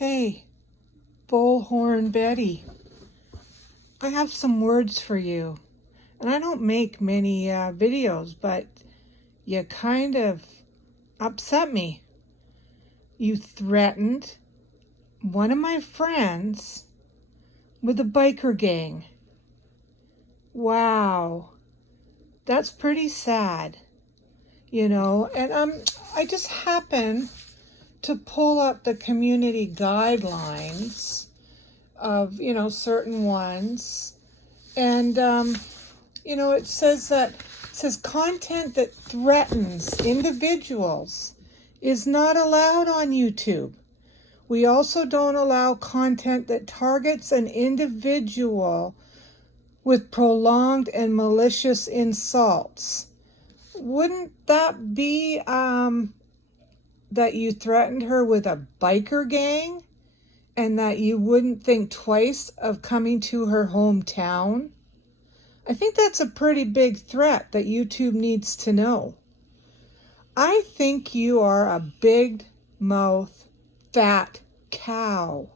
Hey, Bullhorn Betty, I have some words for you. And I don't make many videos, but you kind of upset me. You threatened one of my friends with a biker gang. Wow, that's pretty sad, and I just happened to pull up the community guidelines of, certain ones. And, it says content that threatens individuals is not allowed on YouTube. We also don't allow content that targets an individual with prolonged and malicious insults. Wouldn't that be that you threatened her with a biker gang and that you wouldn't think twice of coming to her hometown? I think that's a pretty big threat that YouTube needs to know. I think you are a big mouth, fat cow.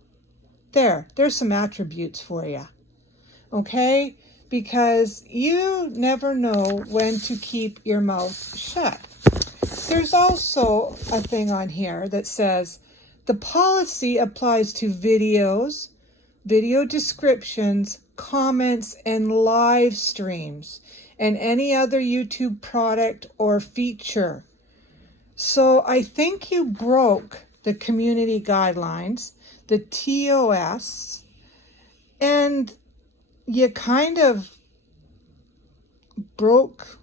There's some attributes for you. Okay? Because you never know when to keep your mouth shut. There's also a thing on here that says the policy applies to videos, video descriptions, comments, and live streams, and any other YouTube product or feature. So I think you broke the community guidelines, the TOS, and you kind of broke,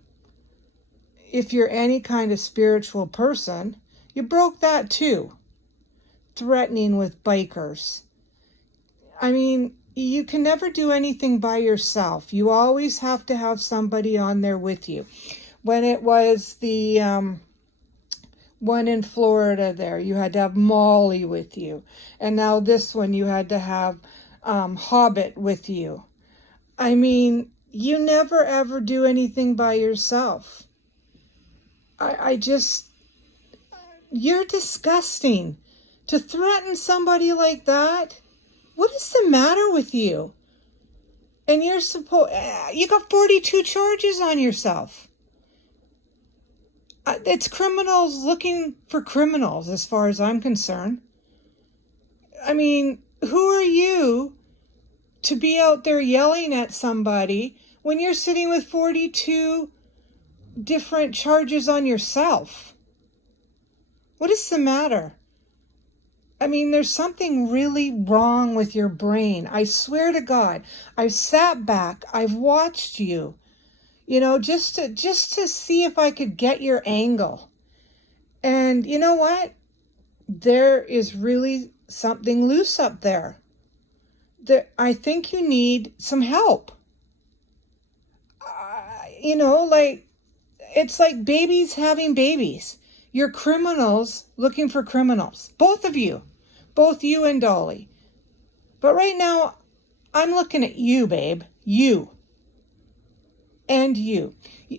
if you're any kind of spiritual person, you broke that too. Threatening with bikers. I mean, you can never do anything by yourself. You always have to have somebody on there with you. When it was the one in Florida there, you had to have Molly with you. And now this one, you had to have Hobbit with you. I mean, you never ever do anything by yourself. You're disgusting. To threaten somebody like that? What is the matter with you? And you got 42 charges on yourself. It's criminals looking for criminals as far as I'm concerned. I mean, who are you to be out there yelling at somebody when you're sitting with 42 different charges on yourself? What is the matter? I mean, there's something really wrong with your brain. I swear to God, I've sat back, I've watched you, just to see if I could get your angle. And you know what? There is really something loose up there. I think you need some help. It's like babies having babies. You're criminals looking for criminals. Both of you. Both you and Dolly. But right now, I'm looking at you, babe. You. And you.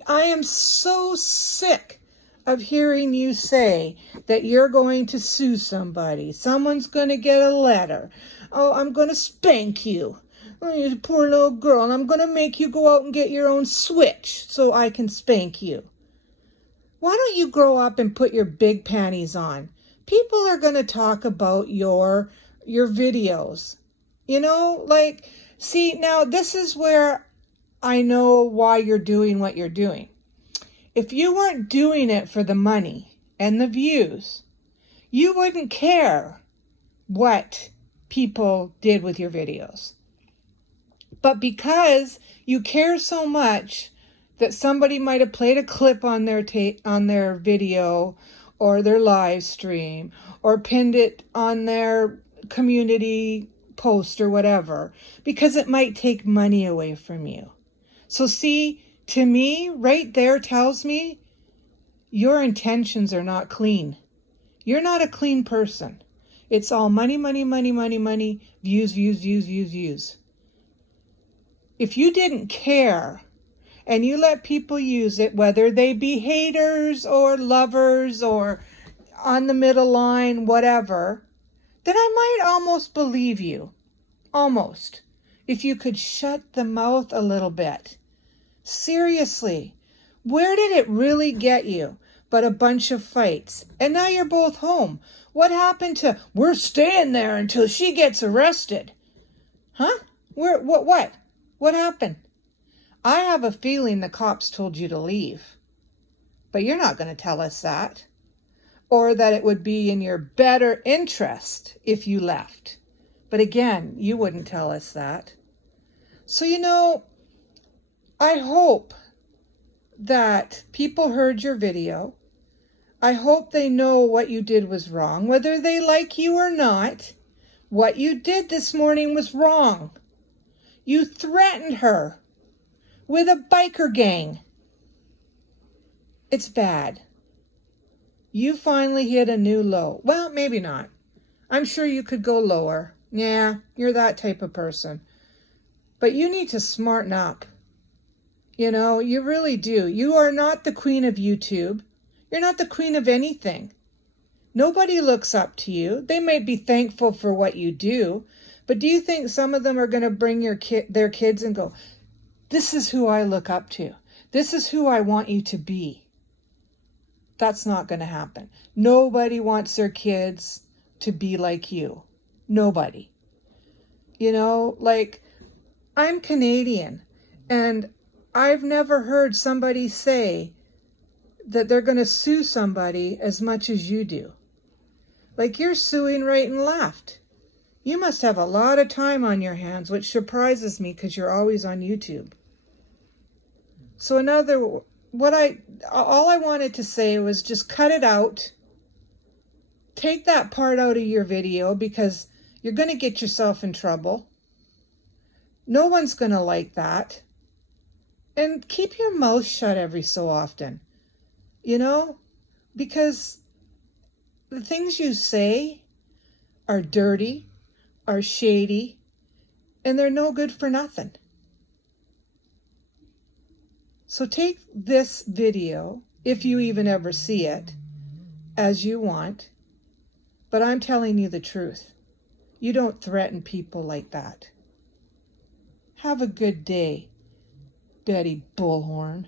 I am so sick of hearing you say that you're going to sue somebody. Someone's going to get a letter. Oh, I'm going to spank you. Oh, you poor little girl. And I'm going to make you go out and get your own Switch so I can spank you. Why don't you grow up and put your big panties on? People are going to talk about your videos. See, now this is where I know why you're doing what you're doing. If you weren't doing it for the money and the views, you wouldn't care what people did with your videos. But because you care so much that somebody might have played a clip on their video or their live stream or pinned it on their community post or whatever, because it might take money away from you. So see, to me, right there tells me your intentions are not clean. You're not a clean person. It's all money, money, money, money, money, views, views, views, views, views. If you didn't care and you let people use it, whether they be haters or lovers or on the middle line, whatever, then I might almost believe you. Almost. If you could shut the mouth a little bit. Seriously, where did it really get you but a bunch of fights? And now you're both home. What happened to, we're staying there until she gets arrested? Huh? What? What happened? I have a feeling the cops told you to leave. But you're not going to tell us that. Or that it would be in your better interest if you left. But again, you wouldn't tell us that. So, I hope that people heard your video. I hope they know what you did was wrong. Whether they like you or not, what you did this morning was wrong. You threatened her with a biker gang. It's bad. You finally hit a new low. Well, maybe not. I'm sure you could go lower. Yeah, you're that type of person. But you need to smarten up. You really do. You are not the queen of YouTube. You're not the queen of anything. Nobody looks up to you. They may be thankful for what you do, but do you think some of them are going to bring their kids and go, this is who I look up to. This is who I want you to be. That's not going to happen. Nobody wants their kids to be like you. Nobody. I'm Canadian, and I've never heard somebody say that they're going to sue somebody as much as you do. Like, you're suing right and left. You must have a lot of time on your hands, which surprises me because you're always on YouTube. So all I wanted to say was just cut it out. Take that part out of your video because you're going to get yourself in trouble. No one's going to like that. And keep your mouth shut every so often, because the things you say are dirty, are shady, and they're no good for nothing. So take this video, if you even ever see it, as you want, but I'm telling you the truth. You don't threaten people like that. Have a good day, Betty Bullhorn.